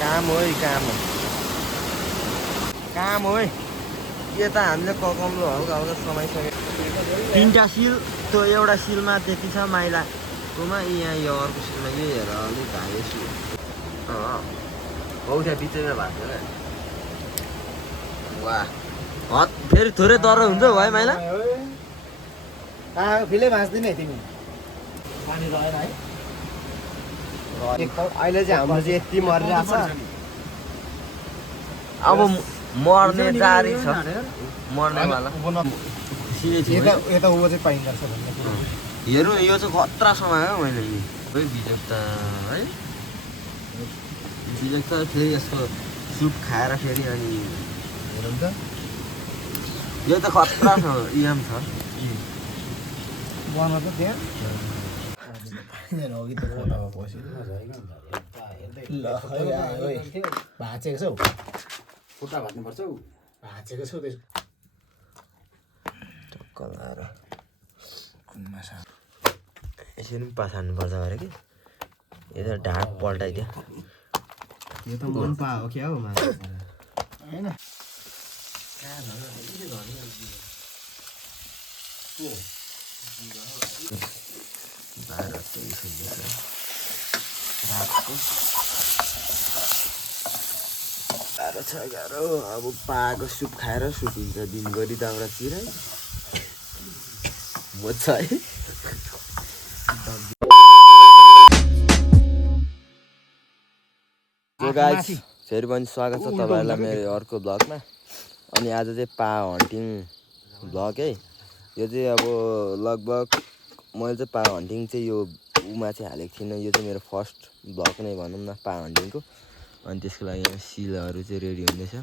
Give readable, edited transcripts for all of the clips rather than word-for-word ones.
काम हो के त हामीले ककम्लो हल्का हल्का समाइसक्यो। तिनवटा सिल त्यो एउटा सिलमा त्यति छ माइलाकोमा, यहाँ यो अर्को सिलमा यो हेर अलिक भागे सिल हौ त्यहाँ बिचैमा भएको छ क्या। वाह फेरि थोरै तर हुन्छ भाइ माइला फिलै भाँच्दिने तिमी पानी रहेन है। अहिले चाहिँ हाम्रो चाहिँ यति मरिरहेछ, अब मर्ने जारी छ, मर्नेवाला यता ऊ चाहिँ पाइँदो रहेछ भन्ने कुरा। हेर्नु यो चाहिँ खतरा समायो मैले यो खै बिजोक त है, बिजोक त फेरि यसको सुप खाएर फेरि अनि हेरौँ त यो त खतरा छ, इयाम छ बना त त्यहाँ भाँचेको छौ, खुट्टा भाँच्नुपर्छ हौ, भाँचेको छौ त्यसको टक्क लाएर यसरी पनि पाछाड्नुपर्छ अरे कि यो त ढाड पल्टाइदियो। यो त मन पा हो क्या हौ माछा होइन। गाह्रो छ गाह्रो, अब पाको सुप खाएर सुतिन्छ दिनभरि दाउरा चिराइ मोज्छ है। गाइस फेरि पनि स्वागत छ तपाईँहरूलाई मेरो अर्को ब्लगमा। अनि आज चाहिँ पा हन्टिङ ब्लग है। यो चाहिँ अब लगभग मैले चाहिँ पा हन्टिङ चाहिँ यो उमा चाहिँ हालेको थिइनँ, यो चाहिँ मेरो फर्स्ट ब्लग नै भनौँ न पा हन्टिङको। अनि त्यसको लागि यहाँ सिलहरू चाहिँ रेडी हुँदैछ,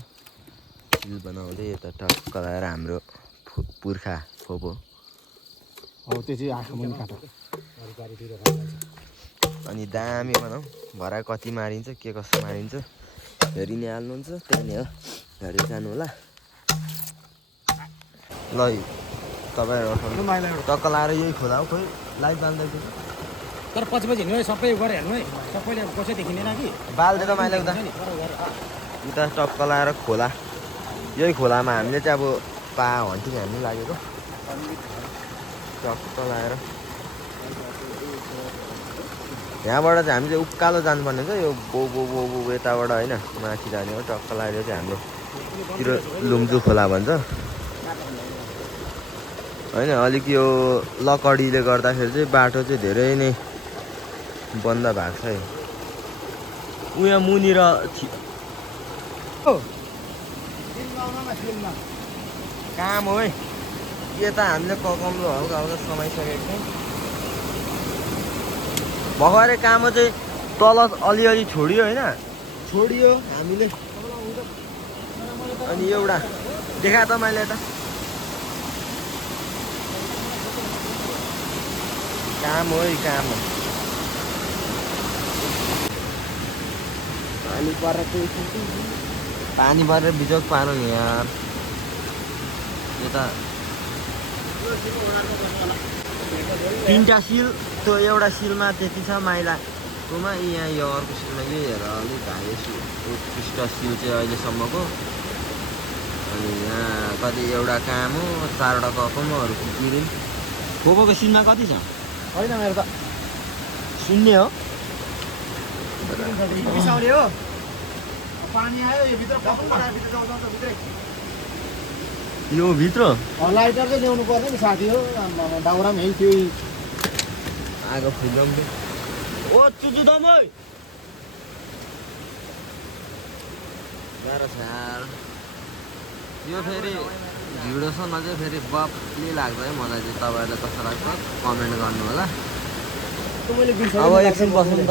सिल बनाउँदै यता टक्क लगाएर हाम्रो पुर्खा फोपो हो त्यो चाहिँ आँखा पनि काट। अनि दामी बनाऊ भरा कति मारिन्छ के कसो मारिन्छ हेरि नै हाल्नुहुन्छ, त्यहाँनिर हेरेर जानु होला। ल तपाईँहरू टक्क लाएर यही खोला हो, खोइ लाइट बाल्दैछु तर पछि हिँड्नु है, सबै गरेर हेर्नु है, सबैले कसै देखिँदैन कि बाल्दै त माइला उता उता टक्क लाएर खोला, यही खोलामा हामीले चाहिँ अब पा हन्टिङ हान्नु लागेको। टक्क लाएर यहाँबाट चाहिँ हामी चाहिँ उकालो जानुपर्ने हुन्छ, यो बो यताबाट होइन माथि जाने हो। टक्क लाएर चाहिँ हाम्रोतिर लुम्जु खोला भन्छ होइन। अलिक यो लकडीले गर्दाखेरि चाहिँ बाटो चाहिँ धेरै नै बन्द भएको छ है। उयो मुनिर काम हो है के त हामीले ककम्लो हल्का हल्का समाइसकेको छौँ। भर्खरै काम चाहिँ तल अलिअलि छोडियो होइन, छोडियो हामीले। अनि एउटा देखा त मैले यता काम हो पानी परेर बिजोक पारो यहाँ यता तिनवटा सिल त्यो एउटा सिलमा त्यति छ माइलाकोमा, यहाँ यो अर्को सिलमा यो हेर अलिक भागे सिल उत्कृष्ट सिल चाहिँ अहिलेसम्मको। अनि यहाँ कति एउटा काम हो, 4वटा ककमहरू पुगिन्। खोपको सिलमा कति छ होइन मेरो त शून्य हो। बिसाउने हो, पानी आयो यो भित्र भित्रै यो भित्र लाइटर चाहिँ ल्याउनु पर्ने नि साथी हो, दाउरा पनि यही थियो। आगो फुल्यौँ ओ चुचु दमै गाह्रो छ यार यो। फेरि भिडियोसम्म चाहिँ फेरि बफली लाग्छ है मलाई चाहिँ। तपाईँहरूलाई कस्तो लाग्छ कमेन्ट गर्नु होला। अब एकछिन बस्नु नि त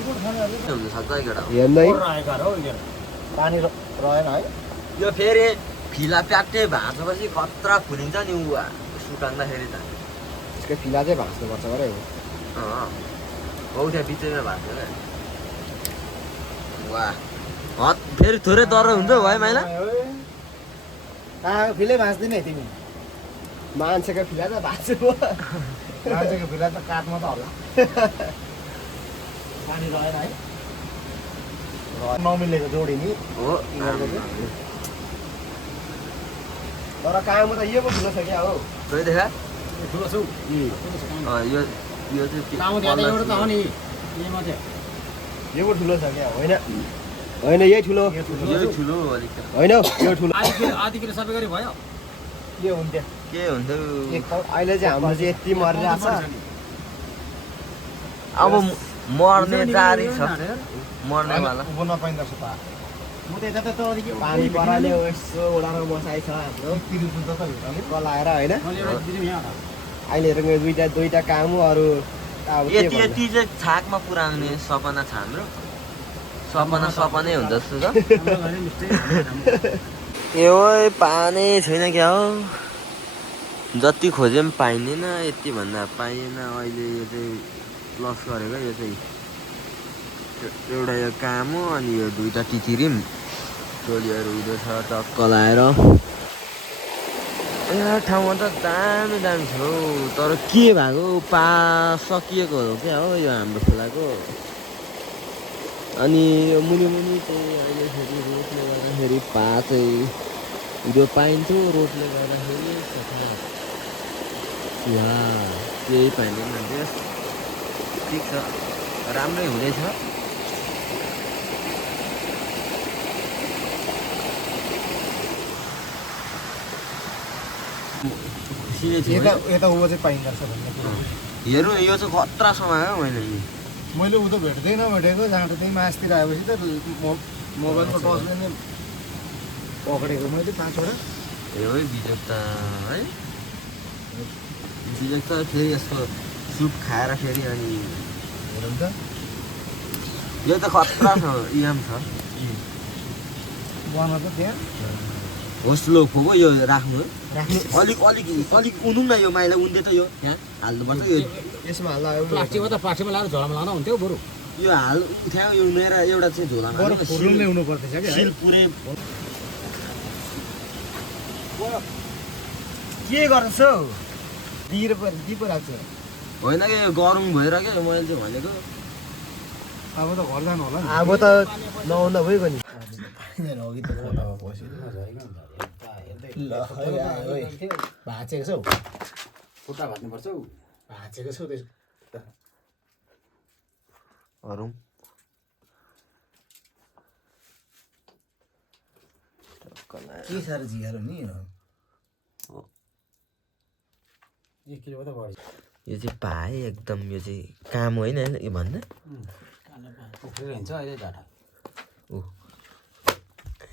हुनसक्छ है केटा पानी रहेन है। यो फेरि फिला प्याक्टै भाँचेपछि खतरा फुलिन्छ नि ऊ सुकाउँदाखेरि त। त्यसको फिला चाहिँ भाँच्नुपर्छ अरे हौ त्यहाँ बिचैमा भएको छ क्या। वाह फेरि थोरै तर हुन्छ भाइ माइला फिलै भाँच्दिने तिमी मान्छेको फिला त भाँच्नु, मान्छेको फिला त काठमा त होला। पानी रहेन है। नमिलेको जोडी नि हो तर काम त यो पो ठुलो छ क्या हो खोइ देखा ठुलो छु यो यो चाहिँ लामो ज्यादा एउटा त हो नि यही मात्रै यो पो ठुलो छ क्या होइन होइन यही ठुलो यो ठुलो अलिक होइन यो ठुलो आधी किलो सबै गरी भयो के हुन्थ्यो के हुन्थ्यो अहिले चाहिँ हाम्रो चाहिँ यति मरिरहेको छ अब मर्ने जारी छ मर्नेवाला उँभो नपाइँदो रहेछ पा म त यता त अलिक पानी पराले यसो ओडाएर बसाइ छ हाम्रो कलाएर होइन अहिलेहरू दुईटा काम हो अरू अब के यति यति चाहिँ छाकमा पुऱ्याउने सपना छ हाम्रो सपनै हुन्छ जस्तो छ ए हो पानी छैन क्या हो जति खोजे पनि पाइँदैन यति भन्दा पाइएन अहिले यो चाहिँ प्लस गरेको यो चाहिँ एउटा यो काम हो अनि यो दुईवटा टिथिरिम टोलीहरू हुँदैछ टक्क लाएर यहाँ ठाउँमा त दामी दामी छ हौ तर के भएको पा सकिएको हो क्या हो यो हाम्रो खोलाको अनि यो मुनि चाहिँ अहिले फेरि रोडले गर्दाखेरि पा चाहिँ हिजो पाइन्थ्यो रोडले गर्दाखेरि ला केही पाइँदैन त्यस ठिक छ राम्रै हुँदैछ यता उँभो चाहिँ पाइँदो रहेछ भन्ने कुरा हेरौँ यो चाहिँ खतरा समय हो मैले मैले उता भेट्दै नभेटेको जहाँ त्यही मासतिर आएपछि त मोबाइलको टर्चले नै पक्रेको मैले 5 वटा ए हो बिजोक्ता है बिजोक्ता फेरि यसको सुप खाएर फेरि अनि हेरौँ त यो त खतरा छ इयाम छ बना त त्यहाँ होस् लो फोको यो राख्नु राख्नु अलिक उनौँ न यो माइला उन्दै त यो यहाँ हाल्नुपर्छ यो यसमा हाल्दा प्लास्टिकमा त प्लास्टिकमा लगाएर झोलामा लानु हुन्थ्यो बरु यो हाल उठायो यो उनेर एउटा चाहिँ झोलामा बरु हाल्नु, फुर्लुङ ल्याउनु पर्दैछ कि सिल पुरै के गर्छ हौ दिपो लाग्छ होइन कि यो गरौँ भएर क्या मैले चाहिँ भनेको अब त घर जानु होला अब त नआउँदा भइगयो नि अघि त फोटोमा बस्यो भाँचेको छौ खुट्टा भाँच्नुपर्छ हौ भाँचेको छौ त्यस गरौँ के साह्रो झिगारो नि 1 किलो त बढी यो चाहिँ पाएँ एकदम यो चाहिँ काम होइन यो भन्दा पोखरी रहन्छ अहिले डाटा ऊ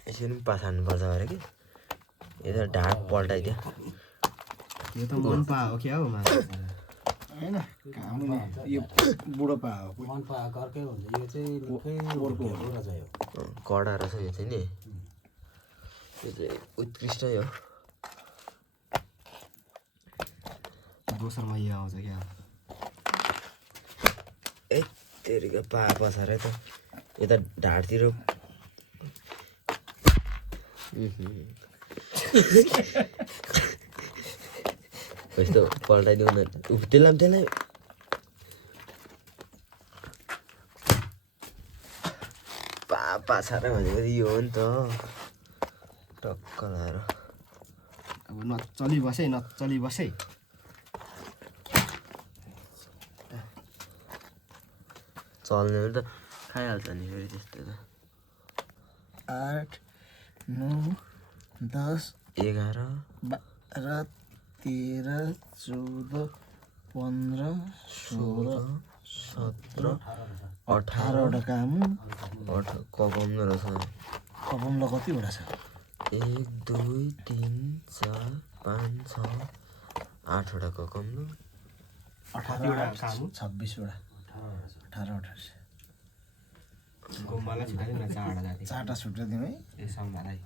यसरी पनि पासान्नुपर्छ अरे कि यो त ढाड पल्टाइदियो यो त मन पा हो क्या हो होइन काम यो बुढो पा हो मन पाएको अर्कै हुन्छ यो चाहिँ निकै अर्को रहेछ यो कडा रहेछ यो चाहिँ नि यो चाहिँ उत्कृष्टै हो दोस्रोमा यो आउँछ क्या ए तेरिको पा पछाडै त यता ढाडतिर यस्तो पल्टाइदिउँ न त्यसलाई पाछाडै भनेको यो हो नि त टक्क लाएर अब नचली बसै चल्ने हो नि त खाइहाल्छ नि फेरि त्यस्तो त 8 9 10 11 12 13 14 15 16 17 18 18वटा काम कपाउनु रहेछ कपाउनुलाई कतिवटा छ 1 2 3 4 5 6 8वटा ककाउनु 18वटा काम 26वटा 18वटा गोमाला छुट्याइदिनु न 4वटा छुट्याइदिउँ है ए सम्भालाई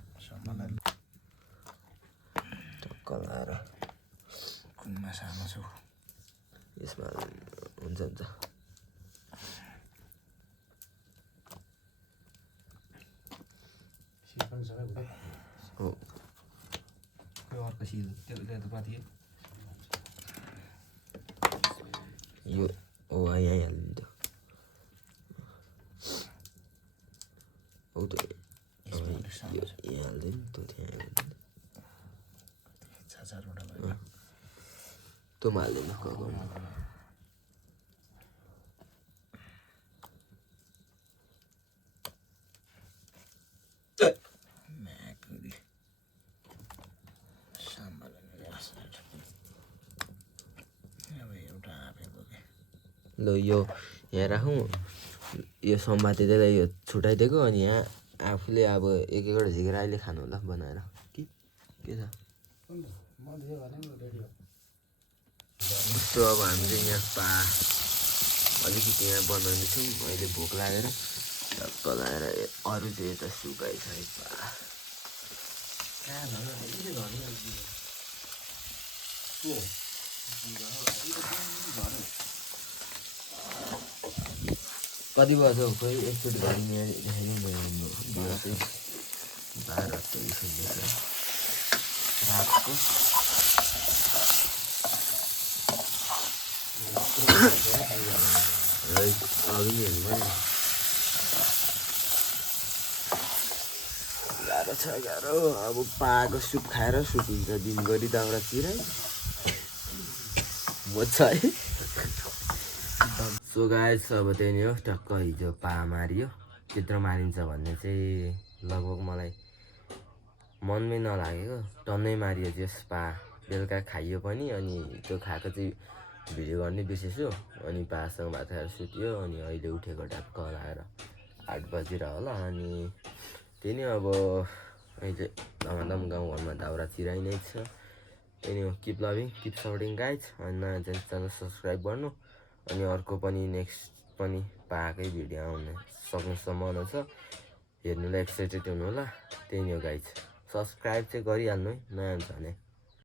टक्क लाएर कुनमा सानो छु यसमा हुन्छ हो यो अर्को सिल त्यो त कति यो हो यहाँ हालिदिन्छ हौ त यहाँ हाल्दै नि त त्यहाँ तँ हाल्दैन ल यो यहाँ राखौँ यो समातेर यो छुट्याइदिएको अनि यहाँ आफूले अब एक एकवटा झिकेर अहिले खानु होला बनाएर के छ यस्तो अब हामी चाहिँ यहाँ अलिकति यहाँ बनाउँदैछौँ अहिले भोक लागेर टक्क लगाएर अरू चाहिँ यता सुकाइछ है कति बज्छ हौ खोइ एकचोटि घरि देखाइदिनु 12:23 हुँदैछ रातको अघि नै हेर्नु पनि गाह्रो छ गाह्रो अब पाको सुप खाएर सुतिन्छ दिनभरि दाउरा चिराइ मजा है सो गाइस अब त्यही नै हो टक्क हिजो पा मारियो त्यत्रो मारिन्छ भन्ने चाहिँ लगभग मलाई मनमै नलागेको टन्नै मारियो त्यस पा बेलुका खाइयो पनि अनि त्यो खाएको चाहिँ भिडियो गर्ने बिर्सेछु अनि पासँग भात खाएर सुत्यो अनि अहिले उठेको टक्क लगाएर 8 बजिरह होला अनि त्यही नै अब अहिले धमाधम गाउँघरमा दाउरा चिराइ नै छ त्यही नै हो keep loving keep supporting guys अनि नयाँ च्यानल सब्सक्राइब गर्नु अनि अर्को पनि नेक्स्ट पनि पाकै भिडियो आउन सक्ने सम्भावना छ हेर्नुलाई एक्साइटेड हुनु होला त्यही नै हो गाइज सब्सक्राइब चाहिँ गरिहाल्नु है नयाँ हुन्छ भने